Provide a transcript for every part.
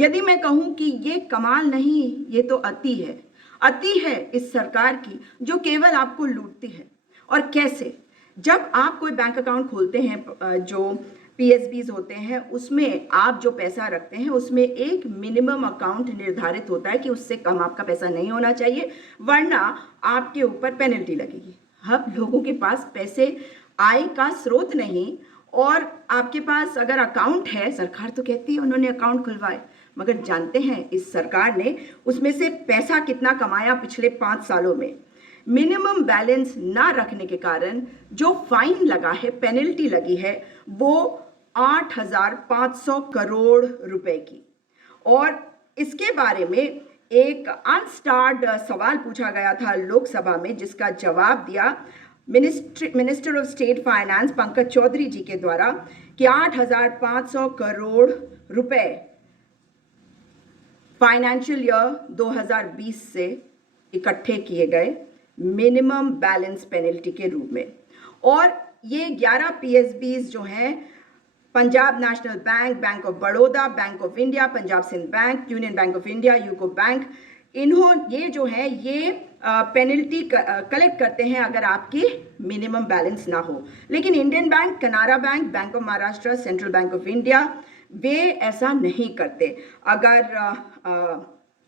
यदि मैं कहूं कि ये कमाल नहीं, ये तो अति है इस सरकार की जो केवल आपको लूटती है। और कैसे? जब आप कोई बैंक अकाउंट खोलते हैं, जो पीएसबीज होते हैं, उसमें आप जो पैसा रखते हैं उसमें एक मिनिमम अकाउंट निर्धारित होता है कि उससे कम आपका पैसा नहीं होना चाहिए, वरना आपके ऊपर पेनल्टी लगेगी। अब लोगों के पास पैसे आय का स्रोत नहीं, और आपके पास अगर अकाउंट है, सरकार तो कहती है उन्होंने अकाउंट खुलवाए, मगर जानते हैं इस सरकार ने उसमें से पैसा कितना कमाया पिछले 5 सालों में? मिनिमम बैलेंस ना रखने के कारण जो फाइन लगा है, पेनल्टी लगी है, वो 8,500 करोड़ रुपए की। और इसके बारे में एक अनस्टार्ड सवाल पूछा गया था लोकसभा में, जिसका जवाब दिया minister of state finance Pankaj Chaudhary ji के द्वारा कि 8,500 करोड़ रुपए फाइनेंशियल ईयर 2020 से इकट्ठे किए गए मिनिमम बैलेंस पेनल्टी के रूप में। और ये 11 पीएसबीज जो हैं, Punjab National Bank, bank of Baroda, Bank of India, Punjab Sind Bank, Union Bank of India, UCO Bank, ये जो है ये पेनल्टी कलेक्ट करते हैं अगर आपकी मिनिमम बैलेंस ना हो। लेकिन Indian bank, Canara bank, bank of Maharashtra, central bank of India, वे ऐसा नहीं करते। अगर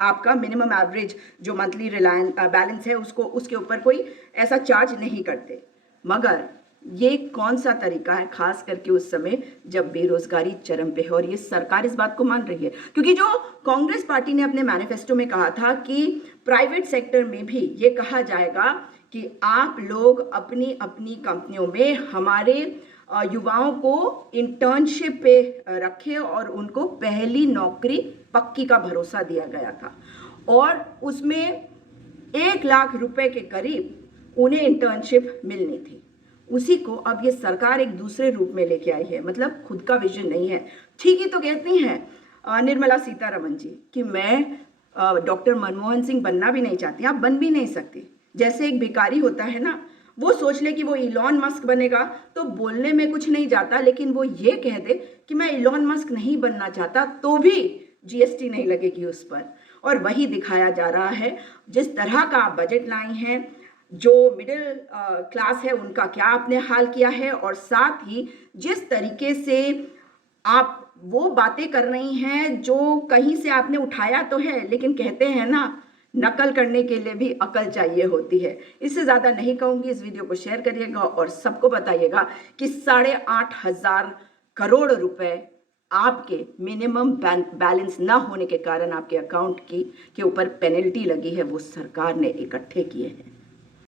आपका मिनिमम एवरेज जो मंथली बैलेंस है उसके ऊपर कोई ऐसा चार्ज नहीं करते। मगर ये कौन सा तरीका है, खास करके उस समय जब बेरोजगारी चरम पे है, और ये सरकार इस बात को मान रही है। क्योंकि जो कांग्रेस पार्टी ने अपने मैनिफेस्टो में कहा था कि प्राइवेट सेक्टर में भी ये कहा जाएगा कि आप लोग अपनी अपनी कंपनियों में हमारे युवाओं को इंटर्नशिप पे रखे और उनको पहली नौकरी पक्की का भरोसा दिया गया था, और उसमें 1 लाख रुपए के करीब उन्हें इंटर्नशिप मिलनी थी। उसी को अब ये सरकार एक दूसरे रूप में लेके आई है, मतलब खुद का विजन नहीं है। ठीक ही तो कहती हैं निर्मला सीतारमण जी कि मैं डॉक्टर मनमोहन सिंह बनना भी नहीं चाहती। आप बन भी नहीं सकती। जैसे एक भिखारी होता है ना, वो सोच ले कि वो इलॉन मस्क बनेगा तो बोलने में कुछ नहीं जाता, लेकिन वो ये कह दे कि मैं इलॉन मस्क नहीं बनना चाहता तो भी जीएसटी नहीं लगेगी उस पर। और वही दिखाया जा रहा है। जिस तरह का आप बजट लाई हैं, जो मिडिल क्लास है उनका क्या आपने हाल किया है, और साथ ही जिस तरीके से आप वो बातें कर रही हैं जो कहीं से आपने उठाया तो है, लेकिन कहते हैं ना, नकल करने के लिए भी अकल चाहिए होती है। इससे ज़्यादा नहीं कहूँगी। इस वीडियो को शेयर करिएगा और सबको बताइएगा कि 8,500 करोड़ रुपए आपके मिनिमम बैलेंस ना होने के कारण आपके अकाउंट के ऊपर पेनल्टी लगी है, वो सरकार ने इकट्ठे किए हैं।